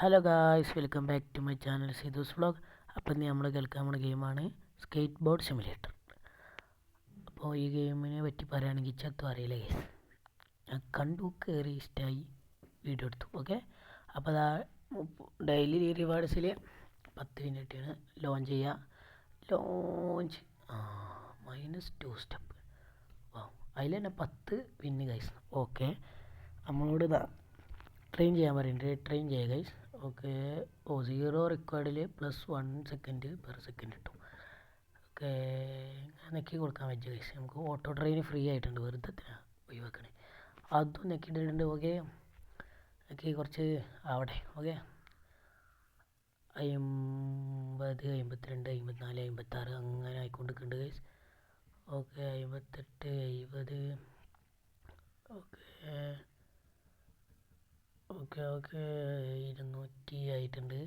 Hello guys, welcome back to my channel Seethu's vlog. അപ്പം ഇന്ന് നമ്മൾ കളിക്കാൻ പോകുന്ന ഗെയിമാണ് സ്കേറ്റ് ബോർഡ് സിമുലേറ്റർ. അപ്പോൾ ഈ ഗെയിമിനെ പറ്റി പറയുകയാണെങ്കിൽ ചത്തും അറിയില്ല ഗെയ്സ്. ഞാൻ കണ്ടു, കയറി, ഇഷ്ടമായി, വീഡിയോ എടുത്തു. ഓക്കെ, അപ്പോൾ അതാ ഡെയിലി റിവാർഡ്സിൽ 10 മിനിറ്റാണ് ലോഞ്ച് ചെയ്യുക. Launch -2 step. അതിൽ തന്നെ 10 വിന്ന് ഗൈസ്. ഓക്കെ, നമ്മളോട് ഇതാ ട്രെയിൻ ചെയ്യാൻ പറയുന്നുണ്ട്. ട്രെയിൻ ചെയ്യുക guys. Okay, 0 റെക്കോർഡിൽ +1 second per second കിട്ടും. ഓക്കെ, നെക്കി കൊടുക്കാൻ പറ്റും ഗൈസ്. നമുക്ക് ഓട്ടോ ട്രെയിൻ ഫ്രീ ആയിട്ടുണ്ട്, വെറുതെ ഒഴിവാക്കണേ. അതും നെക്കിയിട്ടുണ്ട്. ഓക്കെ, നെക്കി കുറച്ച് ആവട്ടെ. ഓക്കെ, 50, 52, 54, 56 അങ്ങനെ ആയിക്കൊണ്ടിരിക്കുന്നുണ്ട് guys. Okay, 58, 70. Okay okay okay 200 ആയിട്ടുണ്ട്.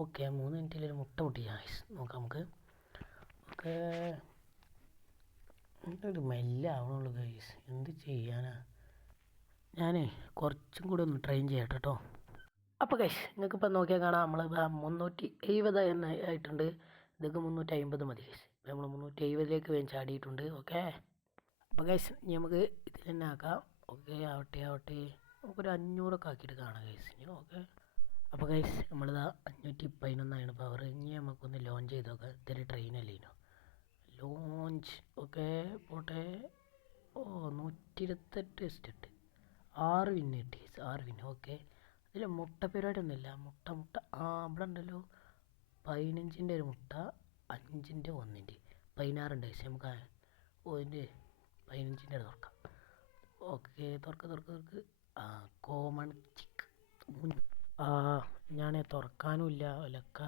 ഓക്കെ, 3 മിനിറ്റിലൊരു മുട്ട പൊട്ടിക്കാം നോക്കാം നമുക്ക്. ഓക്കെ, ഒരു മെല്ലെ ആവണുള്ളൂ ഗൈസ്, എന്ത് ചെയ്യാനാ. ഞാനേ കുറച്ചും കൂടി ഒന്ന് ട്രെയിൻ ചെയ്യട്ടെ കേട്ടോ. അപ്പോൾ ഗൈസ്, നിങ്ങൾക്കിപ്പോൾ നോക്കിയാൽ കാണാം, നമ്മൾ 370 എന്ന് ആയിട്ടുണ്ട്. ഇതൊക്കെ 350 മതി ഗൈസ്. നമ്മൾ 370ലേക്ക് വേഗം ചാടിയിട്ടുണ്ട്. ഓക്കെ, അപ്പോൾ ഗൈസ് നമുക്ക് ഇതിൽ തന്നെ ആക്കാം. ഓക്കെ, ആവട്ടെ നമുക്കൊരു 500 ആക്കിയിട്ട് കാണാം ഗൈസ്. ഓക്കെ, അപ്പോൾ ഗൈസ് നമ്മളിതാ 511 പവർ. ഇനി നമുക്കൊന്ന് ലോഞ്ച് ചെയ്ത് നോക്കാം. ഇതൊരു ട്രെയിനല്ലേനോ ലോഞ്ച്. ഓക്കെ, പോട്ടെ. 128 സ്റ്റെപ്പ്, 6 വിന്ന് കിട്ടി. 6 വിന്ന്. ഓക്കെ, ഇതിൽ മുട്ട പരിപാടി ഒന്നുമില്ല. മുട്ട ഇവിടെ ഉണ്ടല്ലോ. 15ൻ്റെ ഒരു മുട്ട, 5ൻ്റെ 1ൻ്റെ 16 ഗൈസ്. നമുക്ക് ഇതിൻ്റെ 15ൻ്റെ തുറക്കാം. ഓക്കെ, തുറക്ക്. കോമൺ ചിക്ക്. ഞാൻ തുറക്കാനും ഇല്ല ഒലക്ക.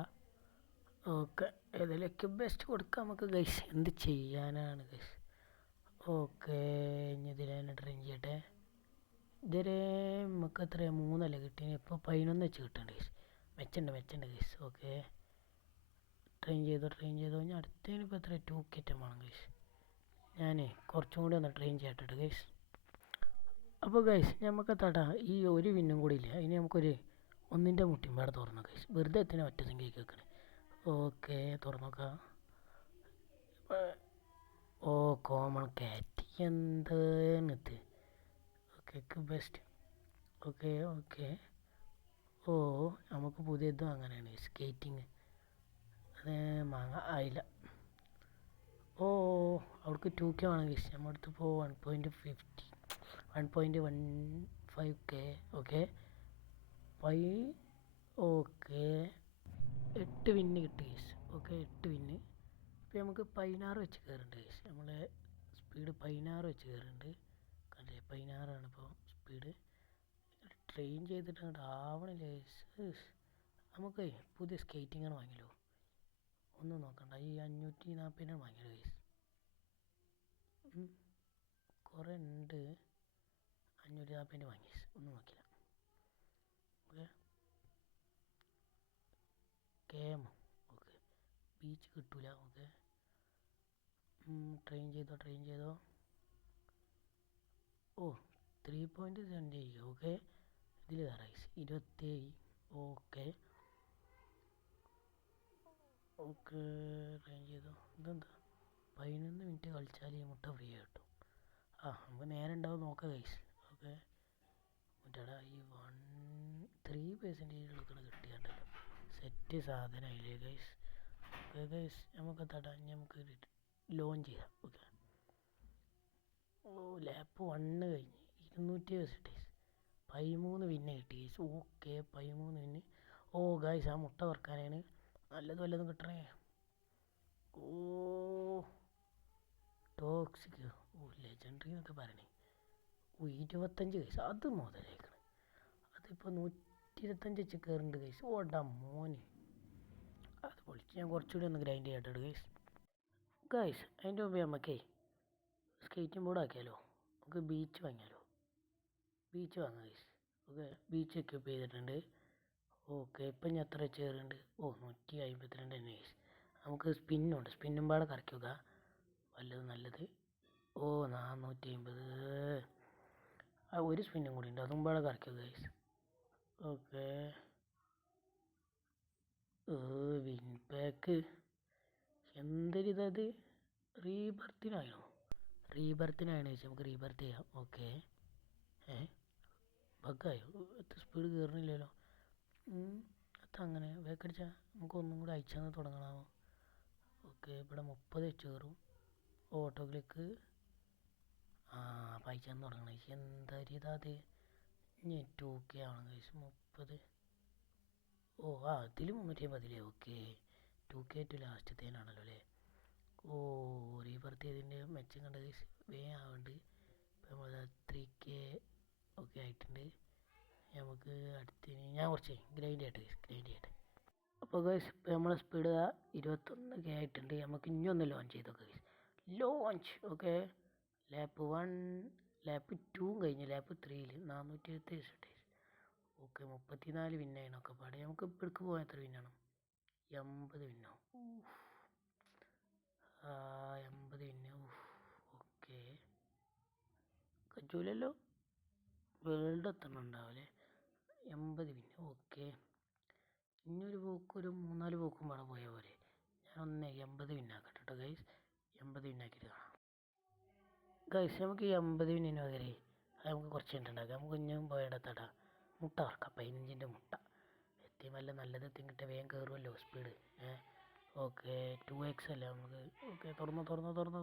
ഓക്കെ, ഏതിലേക്ക് ബെസ്റ്റ് കൊടുക്കാം നമുക്ക് ഗൈസ്. എന്ത് ചെയ്യാനാണ് ഗൈസ്. ഓക്കെ, ഇനി ഇതിൽ തന്നെ ട്രെയിൻ ചെയ്യട്ടെ. ഇതുവരെ നമുക്ക് എത്ര 3 കിട്ടി. ഇപ്പോൾ 11 വെച്ച് കിട്ടുന്നുണ്ട് ഗൈസ്. മെച്ചുണ്ട് ഗൈസ്. ഓക്കെ, ട്രെയിൻ ചെയ്തോ. ഇനി അടുത്തതിന് ഇപ്പോൾ എത്ര 2 കിറ്റം വേണം ഗൈസ്. ഞാൻ കുറച്ചും കൂടി ഒന്ന് ട്രെയിൻ ചെയ്യട്ടെ ഗൈസ്. അപ്പോൾ ഗൈസ് നമുക്ക് തടാ ഈ ഒരു വിന്നും കൂടി ഇല്ല. ഇനി നമുക്കൊരു 1ൻ്റെ മുട്ടിയും വേറെ തുറന്നു ഗൈസ്. വെറുതെ എത്തിന് ഒറ്റ സംഖ്യയ്ക്ക് വെക്കണേ. ഓക്കെ, തുറന്നു നോക്കാം. കോമൺ കാറ്റ് എന്താണിത്. Okay, best. ഓക്കെ. നമുക്ക് പുതിയതും അങ്ങനെയാണ് സ്കേറ്റിങ്. അത് മാങ്ങ ആയില്ല. അവർക്ക് 2K വേണം ഗൈസ്. നമ്മുടെ അടുത്ത് ഇപ്പോൾ 1.15K. ഓക്കെ, 8 വിന്ന് കിട്ടി ഗൈസ്. ഓക്കെ, 8 വിന്ന്. ഇപ്പോൾ നമുക്ക് 16 വെച്ച് കയറുന്നുണ്ട് ഗൈസ്. നമ്മളെ സ്പീഡ് 16 വെച്ച് കയറുന്നുണ്ട്. കണ്ടേ, 16 ഇപ്പോൾ സ്പീഡ്. ട്രെയിൻ ചെയ്തിട്ട് അങ്ങോട്ട് ആവണില്ല ഗൈസ്. നമുക്ക് പുതിയ സ്കേറ്റിങ്ങാണ് വാങ്ങിയല്ലോ. ഒന്നും നോക്കണ്ട, ഈ 540 വാങ്ങിയല്ലോ ഗൈസ്. കുറേ ഉണ്ട്. 540 വാങ്ങി, ഒന്നും നോക്കില്ല. ഓക്കെ, ഓക്കെ, ബീച്ച് കിട്ടൂല. ഓക്കെ, ട്രെയിൻ ചെയ്തോ. 3.78. ഓക്കെ, ഇതിൽ കയറാം 27. ഓക്കെ, ട്രെയിൻ ചെയ്തോ. ഇതെന്താ 11 മിനിറ്റ് കളിച്ചാൽ ഈ മുട്ട ഫ്രീ കിട്ടും. നമുക്ക് നേരെ ഉണ്ടാവും നോക്കാം ഗൈസ്. ഓക്കെ, മറ്റേടാ ഈ 3% കിട്ടിയാണ്ടല്ലോ. സെറ്റ് സാധനമായില്ലേ ഗൈസ്. ഓക്കെ ഗൈസ്, നമുക്ക് നമുക്ക് ലോഞ്ച് ചെയ്യാം. ഓക്കെ, ലാപ്പ് 1 കഴിഞ്ഞ് 270 ഡേയ്സ്. 13 വിന്ന് കിട്ടി ഗൈസ്. ഓക്കെ, 13 വിന്ന്. ഗൈസ്, ആ മുട്ട തുറക്കാനാണ്. വല്ലതും കിട്ടണേ. ടോക്സിക്. ലെജൻഡറി എന്നൊക്കെ പറയണേ. 25 ഗൈസ്. അത് മുതലേക്കണം. അതിപ്പോൾ 125 വെച്ച് കയറുന്നുണ്ട് ഗൈസ്. മോന് അത് പൊളിച്ച്. ഞാൻ കുറച്ചുകൂടി ഒന്ന് ഗ്രൈൻഡ് ചെയ്യട്ടെ ഗൈസ്. അതിൻ്റെ മുമ്പ് നമുക്കേ സ്കേറ്റിംഗ് ബോർഡ് ആക്കിയാലോ. നമുക്ക് ബീച്ച് വാങ്ങാം ഗൈസ്. ഓക്കെ, ബീച്ച് എക്യൂപ്പ് ചെയ്തിട്ടുണ്ട്. ഓക്കെ, ഇപ്പം ഞാൻ എത്ര വെച്ച് കയറുന്നുണ്ട്. 152 തന്നെ ഗൈസ്. നമുക്ക് സ്പിന്നും പാടെ കറക്കി വെക്കാം. നല്ലത്. 450. ഒരു സ്പിന്നും കൂടി ഉണ്ട്, അതും പാടെ കറക്കി വെക്കാം ഗൈസ്. ഓക്കെ. വിൻ പാക്ക് എന്തൊരിതത്? റീബർത്തിനാണോ? റീബർത്തിനാണ് ചോദിച്ചാൽ നമുക്ക് റീബർത്ത് ചെയ്യാം. ഓക്കെ. ബഗ്ഗായോ? എത്ര സ്പീഡ് കയറണില്ലല്ലോ. അതങ്ങനെ വേക്കടിച്ചാൽ നമുക്ക് ഒന്നും കൂടി അയച്ചാൽ തുടങ്ങണമോ? ഓക്കെ. ഇവിടെ 30 വെച്ച് കയറും. Auto click. അപ്പം അയച്ചാൽ തുടങ്ങണം. എന്താ ഇതത്? ഇനി 2K ആണ് കഴിച്ച് 30. ഇതിൽ 350. ഓക്കെ. 2K ടു ലാസ്റ്റത്തേനാണല്ലോ അല്ലേ? റീബർത്ത് ചെയ്തതിൻ്റെ മെച്ചം കണ്ട കഴിച്ച് വേഗം ആവുന്നുണ്ട്. ഇപ്പം നമ്മൾ 3K ഒക്കെ ആയിട്ടുണ്ട്. നമുക്ക് അടുത്തിന് ഞാൻ കുറച്ച് ഗ്രൈൻഡ് ചെയ്യട്ടെ. അപ്പോൾ ഗൈസ് ഇപ്പോൾ നമ്മളെ സ്പീഡ് 21K ആയിട്ടുണ്ട്. നമുക്ക് ഇനി ഒന്ന് ലോഞ്ച് ചെയ്തോ guys. Launch. Okay. Lap 1 lap 2 കഴിഞ്ഞ് ലാപ്പ് 3യിൽ 477. ഓക്കെ. 34 വിന്നായിനൊക്കെ പാടെ. നമുക്ക് ഇപ്പോഴേക്ക് പോകാൻ എത്ര വിന്നാണ്? 80 വിന്നോ? 80 വിന്ന്. ഓക്കെ. കജൂലല്ലോ. വേൾഡ് എത്തണം ഉണ്ടാവില്ലേ? 80 വിന്ന്. ഓക്കെ. ഇനിയൊരു പോക്ക് ഒരു 3-4 പോക്കും വേണം പോയാൽ പോലെ. ഞാൻ 80 വിന്നാക്കട്ടെ കേട്ടോ ഗൈസ്. 80 വിന്നാക്കിയിട്ട് കാണാം ഗൈസ്. നമുക്ക് ഈ 80 വിന്നിന് പകരേ അത് നമുക്ക് കുറച്ച് ഉണ്ടാക്കാം. നമുക്ക് കുഞ്ഞും പോയിടത്തടാ മുട്ട വറക്കാം. 15ൻ്റെ മുട്ട എത്തി നല്ലത് എത്തി കിട്ടിയ വേഗം കയറുമല്ലോ സ്പീഡ്. ഓക്കെ. 2x അല്ലേ നമുക്ക്. ഓക്കെ.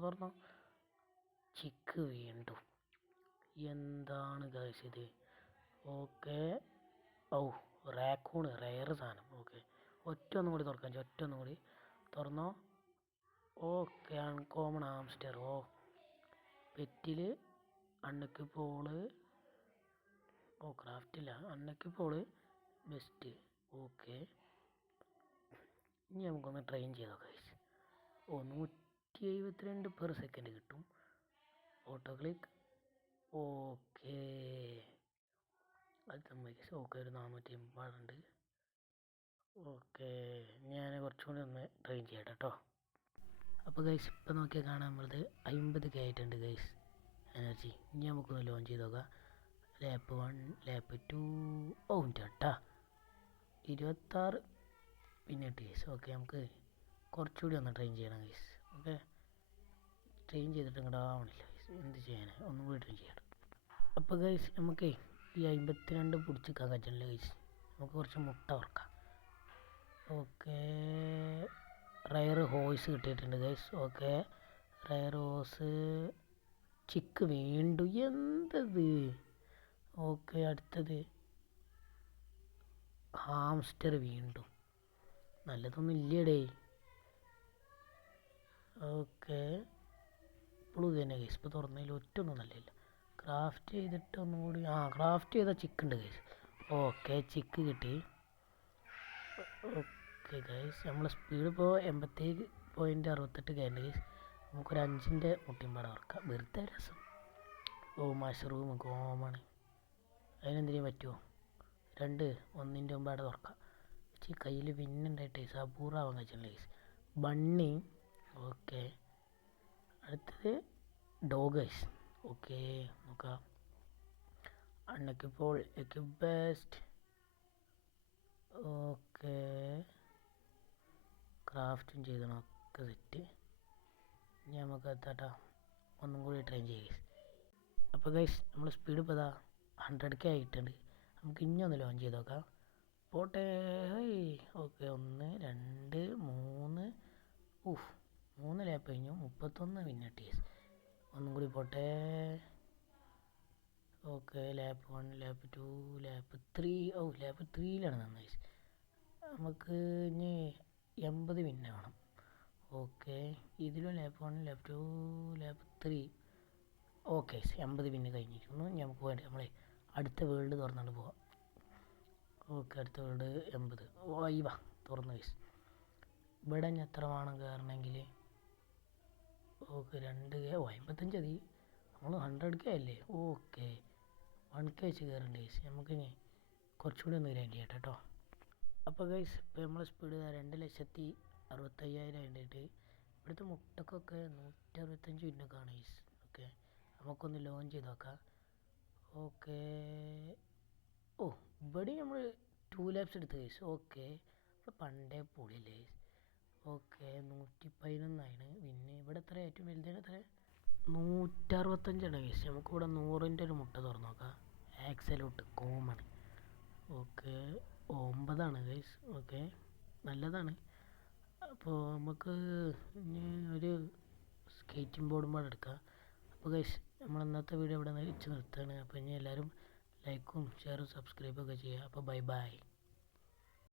തുറന്നു. ചിക്ക് വീണ്ടും. എന്താണ് ഗൈസ് ഇത്? ഓക്കെ. റാക്കൂണ് റയറ് സാധനം. ഓക്കെ. ഒറ്റ ഒന്നും കൂടി തുറന്നോ. ഓക്കെ. Uncommon hamster. പെറ്റിൽ അണ്ണക്ക് പോള്. ക്രാഫ്റ്റില്ല. അണ്ണക്ക് പോള് ബെസ്റ്റ്. ഓക്കെ. ഇനി നമുക്കൊന്ന് ട്രെയിൻ ചെയ്തോ ഗൈസ്. 172 പെർ സെക്കൻഡ് കിട്ടും. Auto click. ഓക്കെ. അത് തമ്മിൽ ഓക്കെ. ഒരു 480 ഉണ്ട്. ഓക്കെ. ഞാൻ കുറച്ചും കൂടി ഒന്ന് ട്രെയിൻ ചെയ്യട്ടെ കേട്ടോ. അപ്പോൾ ഗൈസ് ഇപ്പം നോക്കിയാൽ കാണാൻ നമ്മളത് 50K ആയിട്ടുണ്ട് ഗൈസ് എനർജി. ഇനി നമുക്കൊന്ന് ലോഞ്ച് ചെയ്ത് നോക്കാം. ലാപ്പ് 1 ലാപ്പ് 2 കേട്ടാ 26 പിന്നെ ഗൈസ്. ഓക്കെ. നമുക്ക് കുറച്ചുകൂടി ഒന്ന് ട്രെയിൻ ചെയ്യണം ഗൈസ്. ഓക്കെ. ട്രെയിൻ ചെയ്തിട്ട് ഇങ്ങോട്ട് ആവണില്ല ഗൈസ്. എന്ത് ചെയ്യാനാണ്? ഒന്നും കൂടി ട്രെയിൻ ചെയ്യണം. അപ്പോൾ ഗൈസ് നമുക്ക് ഈ 52 പിടിച്ചിക്കാൻ കഴിച്ചില്ല ഗൈസ്. നമുക്ക് കുറച്ച് മുട്ട വറക്കാം. ഓക്കെ. റയർ ഹോയ്സ് കിട്ടിയിട്ടുണ്ട് ഗൈസ്. ഓക്കെ. റയർ ഹോസ് ചിക്ക് വീണ്ടും. എന്തത്? ഓക്കെ. അടുത്തത് ഹാംസ്റ്റർ വീണ്ടും. നല്ലതൊന്നും ഇല്ലേടേ. ഓക്കെ. ഇപ്പോഴും ഇത് തന്നെ ഗൈസ്. ഇപ്പോൾ തുറന്നതിൽ ഒറ്റൊന്നും നല്ലയില്ല. ക്രാഫ്റ്റ് ചെയ്തിട്ട് ഒന്നും കൂടി ക്രാഫ്റ്റ് ചെയ്ത ചിക്ക് ഉണ്ട് ഗൈസ്. ഓക്കെ. ചിക്ക് കിട്ടി. Okay guys. നമ്മളെ സ്പീഡ് ഇപ്പോൾ 87.68K ഉണ്ട് ഗൈസ്. നമുക്കൊരു 5ൻ്റെ മുട്ടിയും പാടെ വറക്കാം. വെറുതെ രസം. Mushroom common. അതിനെന്തിനും പറ്റുമോ? 1ൻ്റെ മുമ്പാടെ തുറക്കാം. കയ്യിൽ വിന്നുണ്ടായിട്ട് അപൂർവമാവാൻ കഴിച്ചില്ല ഗൈസ്. ബണ്ണി. ഓക്കെ. അടുത്തത് ഡോഗ് ഗൈസ്. ഓക്കെ. നോക്കാം. അണ്ണക്കിപ്പോൾ ബെസ്റ്റ്. ഓക്കെ. ക്രാഫ്റ്റും ചെയ്തണം. ഒക്കെ സെറ്റ്. ഇനി നമുക്ക് എത്താട്ടാ ഒന്നും കൂടി ട്രെയിൻ ചെയ്യുക. അപ്പോൾ ഗൈസ് നമ്മൾ സ്പീഡ് ഇപ്പോൾ 100K ആയിട്ടുണ്ട്. നമുക്ക് ഇനി ഒന്ന് ലോഞ്ച് ചെയ്ത് നോക്കാം. പോട്ടെ. ഓക്കെ. 1 2 3 3 ലാപ്പ് കഴിഞ്ഞു. 31 മിനിറ്റ്. ഒന്നും കൂടി പോട്ടെ. Okay. Lap 1 lap 2 lap 3. Lap 3യിലാണ് നന്നായി. നമുക്ക് ഇനി 80 വിന്ന വേണം. ഓക്കെ. ഇതിലും lap 1 lap 2 lap 3. Okay. 80 win കഴിഞ്ഞിരിക്കുന്നു. നമുക്ക് വേണ്ടി നമ്മളെ അടുത്ത വേൾഡ് തുറന്നുകൊണ്ട് പോവാം. ഓക്കെ. അടുത്ത വേൾഡ് 80. തുറന്നു ഗൈസ്. ഇവിടെ ഇനി എത്ര വേണം കയറണമെങ്കിൽ? ഓക്കെ. 2K 55 മതി. നമ്മൾ 100K അല്ലേ? ഓക്കെ. 1K വെച്ച് കയറേണ്ട ഗൈസ്. നമുക്കിനി കുറച്ചുകൂടി ഒന്ന് ഗ്രൈൻഡ് ചെയ്യട്ടെ കേട്ടോ. അപ്പോൾ ഗൈസ് ഇപ്പോൾ നമ്മളെ സ്പീഡ് 2,65,000 ആയിട്ട് ഇവിടുത്തെ മുട്ടക്കൊക്കെ 165 വിന്നൊക്കെ ആണ് ഗൈസ്. ഓക്കെ. നമുക്കൊന്ന് ലോഞ്ച് ചെയ്ത് നോക്കാം. ഓക്കെ. ഓ ഇവിടെ നമ്മൾ 2 ലാബ്സ് എടുത്ത് ഗൈസ്. ഓക്കെ ഇപ്പോൾ പണ്ടേ പൊളിയല്ലേ ഗൈസ്. ഓക്കെ 111 പിന്നെ ഇവിടെ എത്ര ഏറ്റവും വലുതാണ് എത്ര 165 ഗൈസ്. നമുക്കിവിടെ 100ൻ്റെ ഒരു മുട്ട തുറന്നു നോക്കാം. ആക്സലോട്ട് കോമൺ. Okay 9 guys. ഓക്കെ നല്ലതാണ്. അപ്പോൾ നമുക്ക് ഇനി ഒരു സ്കേറ്റിംഗ് ബോർഡും കൂടെ എടുക്കാം. അപ്പോൾ ഗൈസ് നമ്മൾ ഇന്നത്തെ വീഡിയോ ഇവിടെ വെച്ച് നിർത്തുകയാണ്. അപ്പോൾ ഇനി എല്ലാവരും ലൈക്കും ഷെയറും സബ്സ്ക്രൈബൊക്കെ ചെയ്യുക. അപ്പോൾ ബൈ ബൈ.